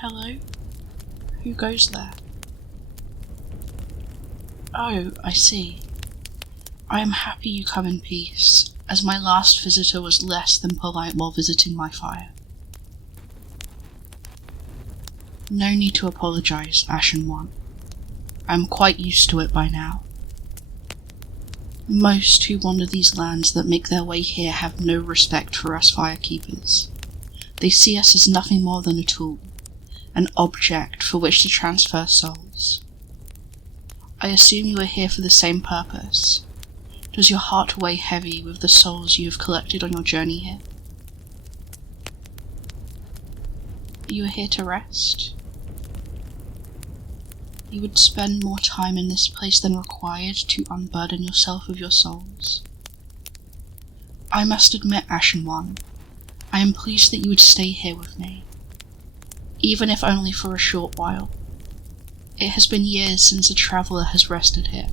Hello? Who goes there? Oh, I see. I am happy you come in peace, as my last visitor was less than polite while visiting my fire. No need to apologize, Ashen One. I am quite used to it by now. Most who wander these lands that make their way here have no respect for us Firekeepers. They see us as nothing more than a tool, an object for which to transfer souls. I assume you are here for the same purpose. Does your heart weigh heavy with the souls you have collected on your journey here? You are here to rest? You would spend more time in this place than required to unburden yourself of your souls? I must admit, Ashen One, I am pleased that you would stay here with me, even if only for a short while. It has been years since a traveller has rested here.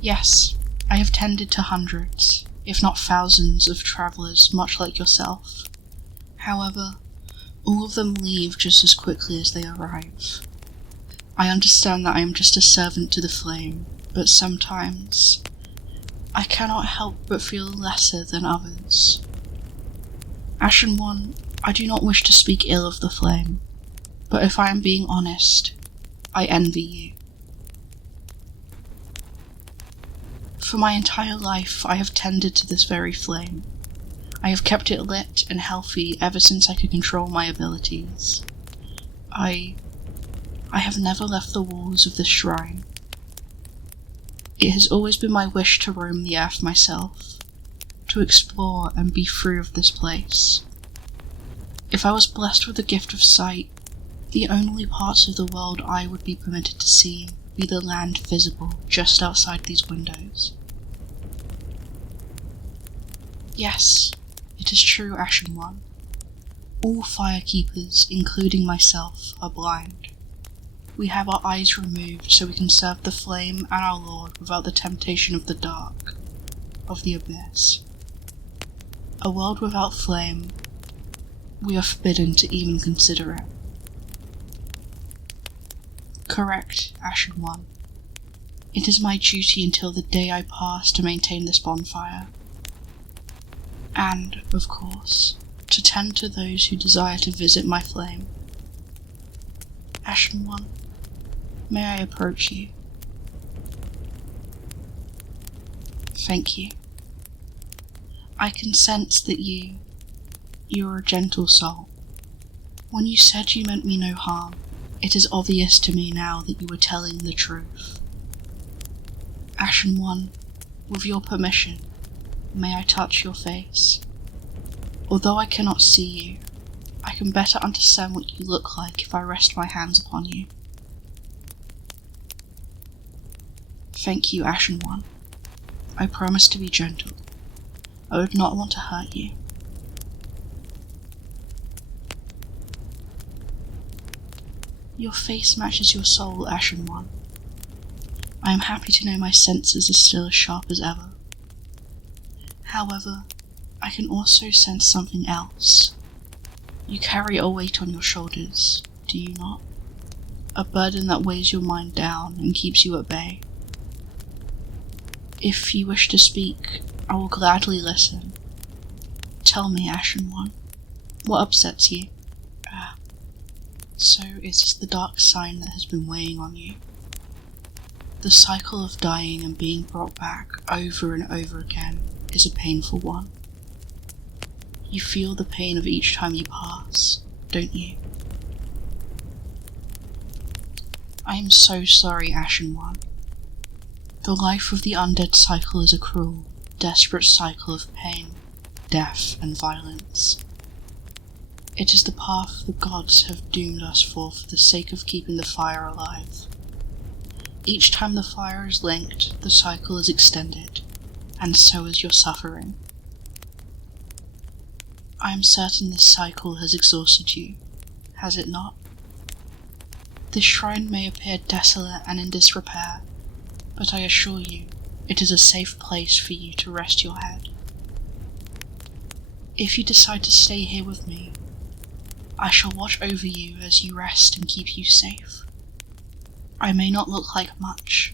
Yes, I have tended to hundreds, if not thousands, of travellers much like yourself. However, all of them leave just as quickly as they arrive. I understand that I am just a servant to the flame, but sometimes I cannot help but feel lesser than others. Ashen One, I do not wish to speak ill of the flame, but if I am being honest, I envy you. For my entire life I have tended to this very flame. I have kept it lit and healthy ever since I could control my abilities. I have never left the walls of this shrine. It has always been my wish to roam the earth myself, to explore and be free of this place. If I was blessed with the gift of sight, the only parts of the world I would be permitted to see would be the land visible just outside these windows. Yes, it is true, Ashen One. All Firekeepers, including myself, are blind. We have our eyes removed so we can serve the flame and our Lord without the temptation of the dark, of the abyss. A world without flame, we are forbidden to even consider it. Correct, Ashen One. It is my duty until the day I pass to maintain this bonfire. And, of course, to tend to those who desire to visit my flame. Ashen One, may I approach you? Thank you. I can sense that you're a gentle soul. When you said you meant me no harm, it is obvious to me now that you were telling the truth. Ashen One, with your permission, may I touch your face? Although I cannot see you, I can better understand what you look like if I rest my hands upon you. Thank you, Ashen One. I promise to be gentle. I would not want to hurt you. Your face matches your soul, Ashen One. I am happy to know my senses are still as sharp as ever. However, I can also sense something else. You carry a weight on your shoulders, do you not? A burden that weighs your mind down and keeps you at bay. If you wish to speak, I will gladly listen. Tell me, Ashen One, what upsets you? So it is the Darksign that has been weighing on you. The cycle of dying and being brought back over and over again is a painful one. You feel the pain of each time you pass, don't you? I am so sorry, Ashen One. The life of the undead cycle is a cruel, desperate cycle of pain, death, and violence. It is the path the gods have doomed us for the sake of keeping the fire alive. Each time the fire is linked, the cycle is extended, and so is your suffering. I am certain this cycle has exhausted you, has it not? This shrine may appear desolate and in disrepair, but I assure you, it is a safe place for you to rest your head. If you decide to stay here with me, I shall watch over you as you rest and keep you safe. I may not look like much,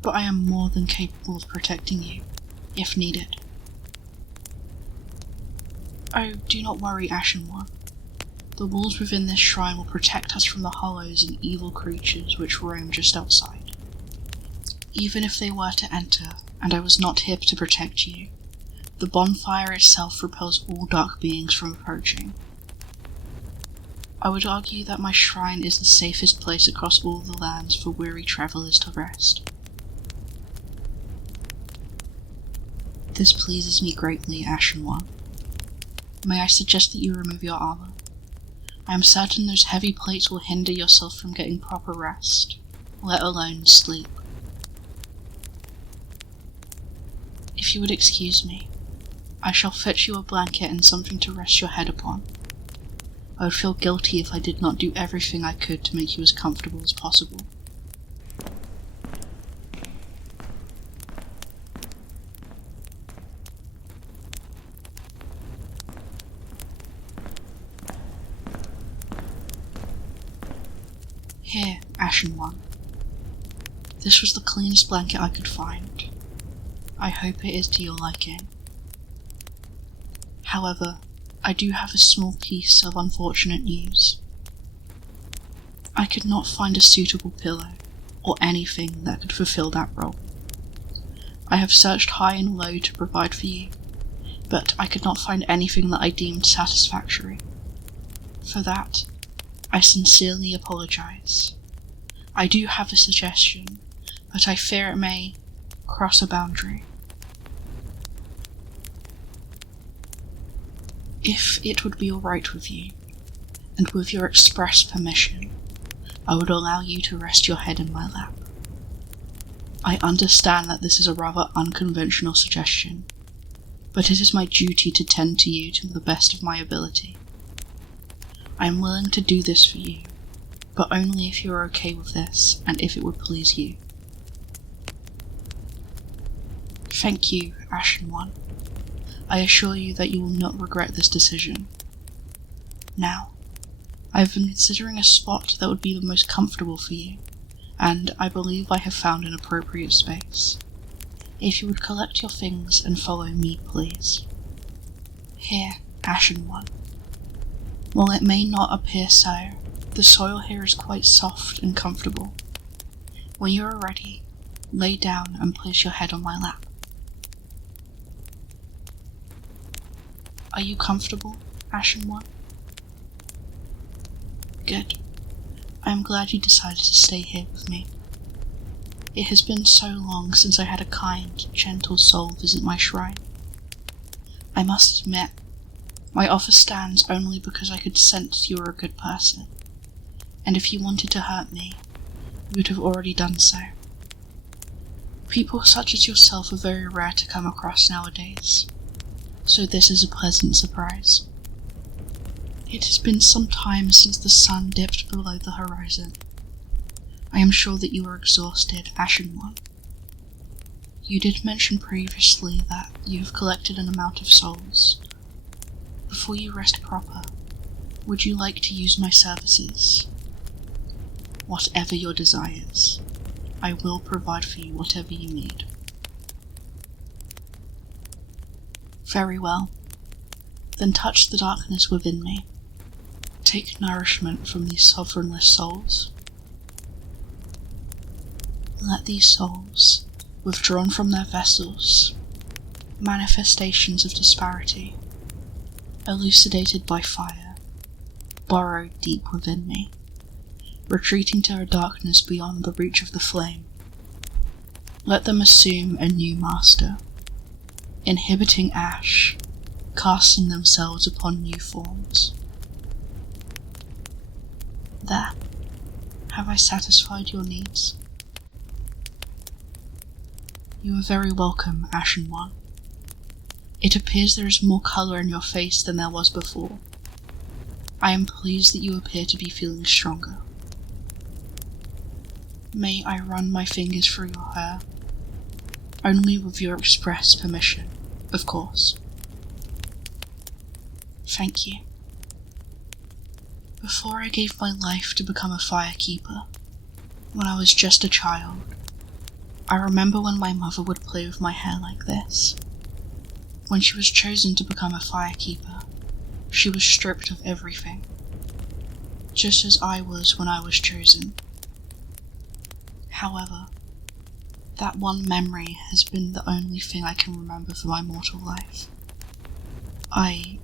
but I am more than capable of protecting you, if needed. Oh, do not worry, Ashen One. The walls within this shrine will protect us from the hollows and evil creatures which roam just outside. Even if they were to enter, and I was not here to protect you, the bonfire itself repels all dark beings from approaching. I would argue that my shrine is the safest place across all the lands for weary travellers to rest. This pleases me greatly, Ashen One. May I suggest that you remove your armour? I am certain those heavy plates will hinder yourself from getting proper rest, let alone sleep. If you would excuse me, I shall fetch you a blanket and something to rest your head upon. I would feel guilty if I did not do everything I could to make you as comfortable as possible. Here, Ashen One. This was the cleanest blanket I could find. I hope it is to your liking. However, I do have a small piece of unfortunate news. I could not find a suitable pillow, or anything that could fulfill that role. I have searched high and low to provide for you, but I could not find anything that I deemed satisfactory. For that, I sincerely apologize. I do have a suggestion, but I fear it may cross a boundary. If it would be alright with you, and with your express permission, I would allow you to rest your head in my lap. I understand that this is a rather unconventional suggestion, but it is my duty to tend to you to the best of my ability. I am willing to do this for you, but only if you are okay with this, and if it would please you. Thank you, Ashen One. I assure you that you will not regret this decision. Now, I have been considering a spot that would be the most comfortable for you, and I believe I have found an appropriate space. If you would collect your things and follow me, please. Here, Ashen One. While it may not appear so, the soil here is quite soft and comfortable. When you are ready, lay down and place your head on my lap. Are you comfortable, Ashen One? Good. I am glad you decided to stay here with me. It has been so long since I had a kind, gentle soul visit my shrine. I must admit, my offer stands only because I could sense you were a good person, and if you wanted to hurt me, you would have already done so. People such as yourself are very rare to come across nowadays, so this is a pleasant surprise. It has been some time since the sun dipped below the horizon. I am sure that you are exhausted, Ashen One. You did mention previously that you have collected an amount of souls. Before you rest proper, would you like to use my services? Whatever your desires, I will provide for you whatever you need. Very well. Then touch the darkness within me. Take nourishment from these sovereignless souls. Let these souls, withdrawn from their vessels, manifestations of disparity, elucidated by fire, burrow deep within me, retreating to a darkness beyond the reach of the flame. Let them assume a new master, inhibiting ash, casting themselves upon new forms. There, have I satisfied your needs? You are very welcome, Ashen One. It appears there is more colour in your face than there was before. I am pleased that you appear to be feeling stronger. May I run my fingers through your hair? Only with your express permission, of course. Thank you. Before I gave my life to become a Firekeeper, when I was just a child, I remember when my mother would play with my hair like this. When she was chosen to become a Firekeeper, she was stripped of everything, just as I was when I was chosen. However, that one memory has been the only thing I can remember for my mortal life. I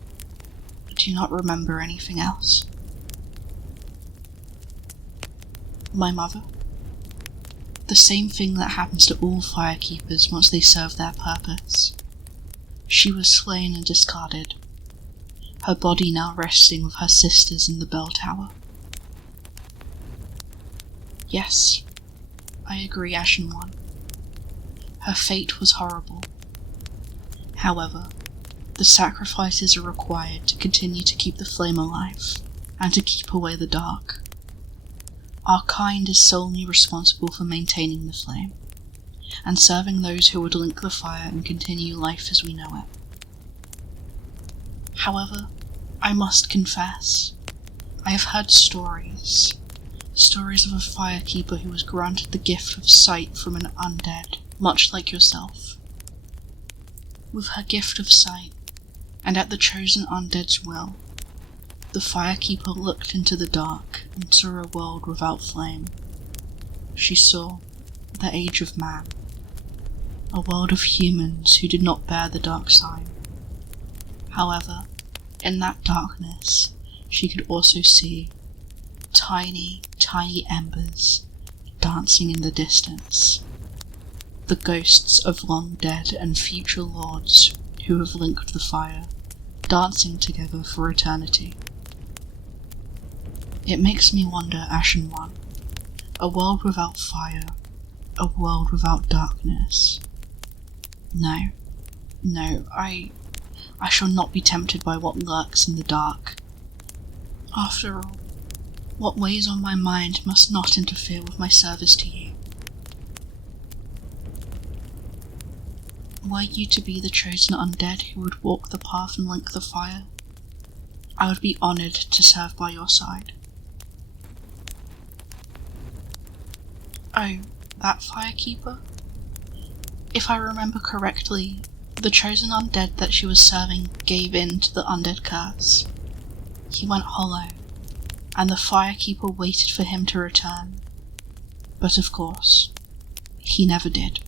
do not remember anything else. My mother? The same thing that happens to all Firekeepers once they serve their purpose. She was slain and discarded, her body now resting with her sisters in the bell tower. Yes, I agree, Ashen One. Her fate was horrible. However, the sacrifices are required to continue to keep the flame alive, and to keep away the dark. Our kind is solely responsible for maintaining the flame, and serving those who would link the fire and continue life as we know it. However, I must confess, I have heard stories of a Firekeeper who was granted the gift of sight from an undead, much like yourself. With her gift of sight, and at the chosen undead's will, the Firekeeper looked into the dark and saw a world without flame. She saw the age of man, a world of humans who did not bear the Darksign. However, in that darkness, she could also see tiny, tiny embers dancing in the distance. The ghosts of long dead and future lords who have linked the fire, dancing together for eternity. It makes me wonder, Ashen One, a world without fire, a world without darkness. No, I shall not be tempted by what lurks in the dark. After all, what weighs on my mind must not interfere with my service to you. Were you to be the chosen undead who would walk the path and link the fire, I would be honoured to serve by your side. Oh, that Firekeeper? If I remember correctly, the chosen undead that she was serving gave in to the undead curse. He went hollow, and the Firekeeper waited for him to return. But of course, he never did.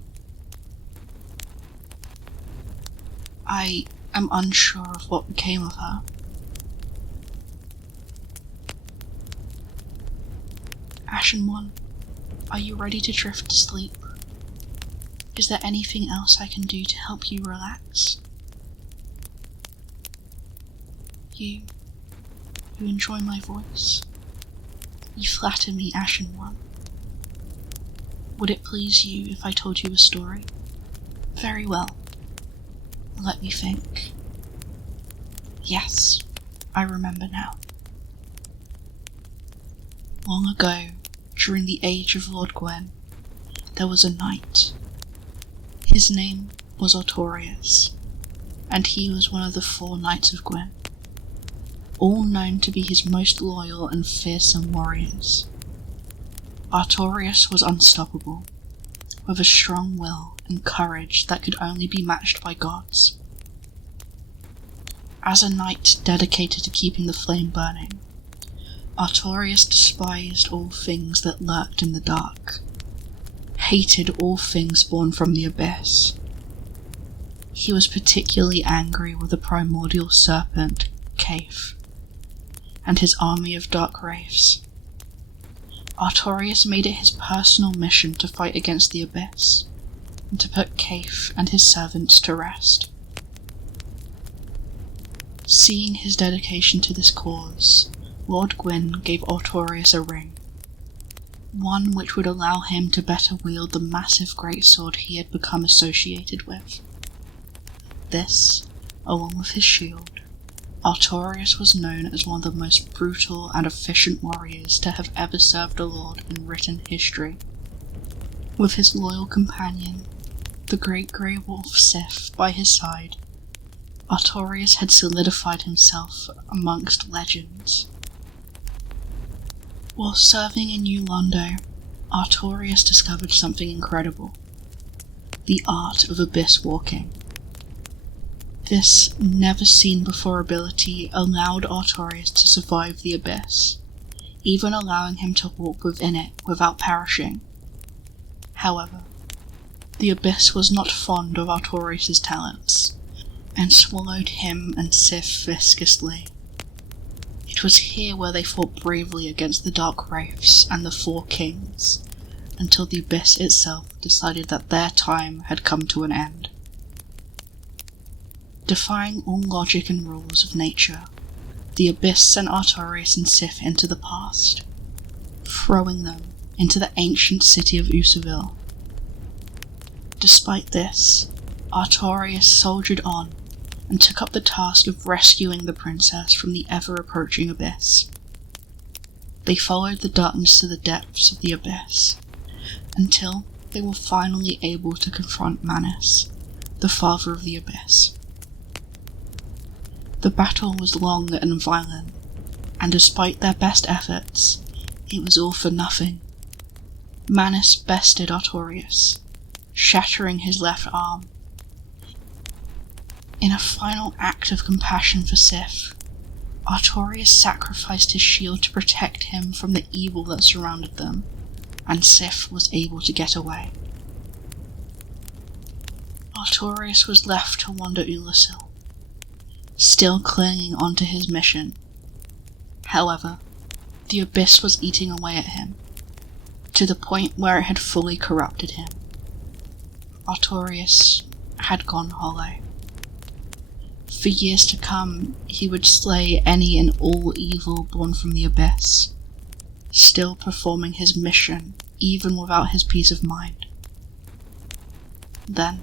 I am unsure of what became of her. Ashen One, are you ready to drift to sleep? Is there anything else I can do to help you relax? You enjoy my voice? You flatter me, Ashen One. Would it please you if I told you a story? Very well. Let me think. Yes, I remember now. Long ago, during the age of Lord Gwyn, there was a knight. His name was Artorius, and he was one of the 4 Knights of Gwyn, all known to be his most loyal and fearsome warriors. Artorius was unstoppable, with a strong will and courage that could only be matched by gods. As a knight dedicated to keeping the flame burning, Artorius despised all things that lurked in the dark, hated all things born from the abyss. He was particularly angry with the primordial serpent, Kaif, and his army of dark wraiths. Artorius made it his personal mission to fight against the abyss, and to put Kaif and his servants to rest. Seeing his dedication to this cause, Lord Gwyn gave Artorius a ring, one which would allow him to better wield the massive greatsword he had become associated with. This, along with his shield, Artorius was known as one of the most brutal and efficient warriors to have ever served a lord in written history. With his loyal companion, the great grey wolf Sif, by his side, Artorias had solidified himself amongst legends. While serving in New Londo, Artorias discovered something incredible: the art of abyss walking. This never-seen-before ability allowed Artorias to survive the abyss, even allowing him to walk within it without perishing. However, the abyss was not fond of Artorias' talents, and swallowed him and Sif viscously. It was here where they fought bravely against the Dark Wraiths and the Four Kings, until the abyss itself decided that their time had come to an end. Defying all logic and rules of nature, the abyss sent Artorias and Sif into the past, throwing them into the ancient city of Usaville. Despite this, Artorias soldiered on and took up the task of rescuing the princess from the ever-approaching abyss. They followed the darkness to the depths of the abyss, until they were finally able to confront Manus, the father of the abyss. The battle was long and violent, and despite their best efforts, it was all for nothing. Manus bested Artorias, shattering his left arm. In a final act of compassion for Sif, Artorias sacrificed his shield to protect him from the evil that surrounded them, and Sif was able to get away. Artorias was left to wander Ulasil, still clinging onto his mission. However, the abyss was eating away at him, to the point where it had fully corrupted him. Artorias had gone hollow. For years to come, he would slay any and all evil born from the abyss, still performing his mission even without his peace of mind. Then,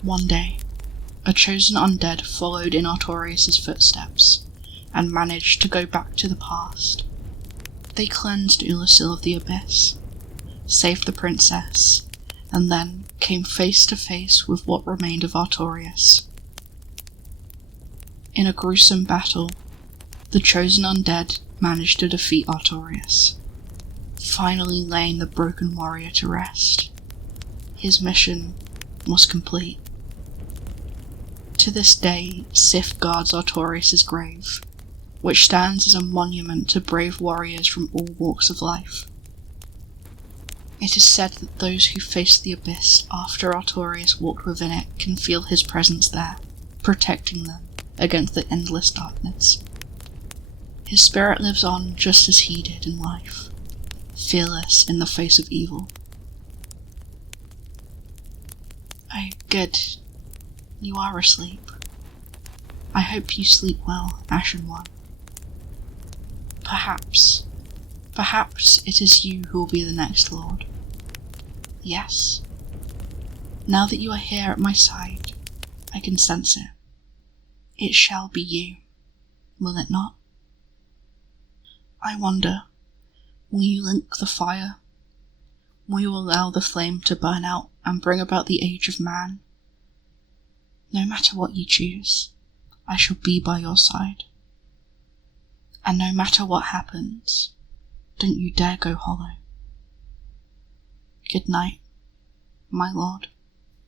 one day, a chosen undead followed in Artorias' footsteps, and managed to go back to the past. They cleansed Ulasil of the abyss, saved the princess, and then came face to face with what remained of Artorias. In a gruesome battle, the chosen undead managed to defeat Artorias, finally laying the broken warrior to rest. His mission was complete. To this day, Sif guards Artorias' grave, which stands as a monument to brave warriors from all walks of life. It is said that those who face the abyss after Artorias walked within it can feel his presence there, protecting them against the endless darkness. His spirit lives on just as he did in life, fearless in the face of evil. Oh, good. You are asleep. I hope you sleep well, Ashen One. Perhaps it is you who will be the next Lord. Yes. Now that you are here at my side, I can sense it. It shall be you, will it not? I wonder, will you link the fire? Will you allow the flame to burn out and bring about the age of man? No matter what you choose, I shall be by your side. And no matter what happens, don't you dare go hollow. Good night, my lord.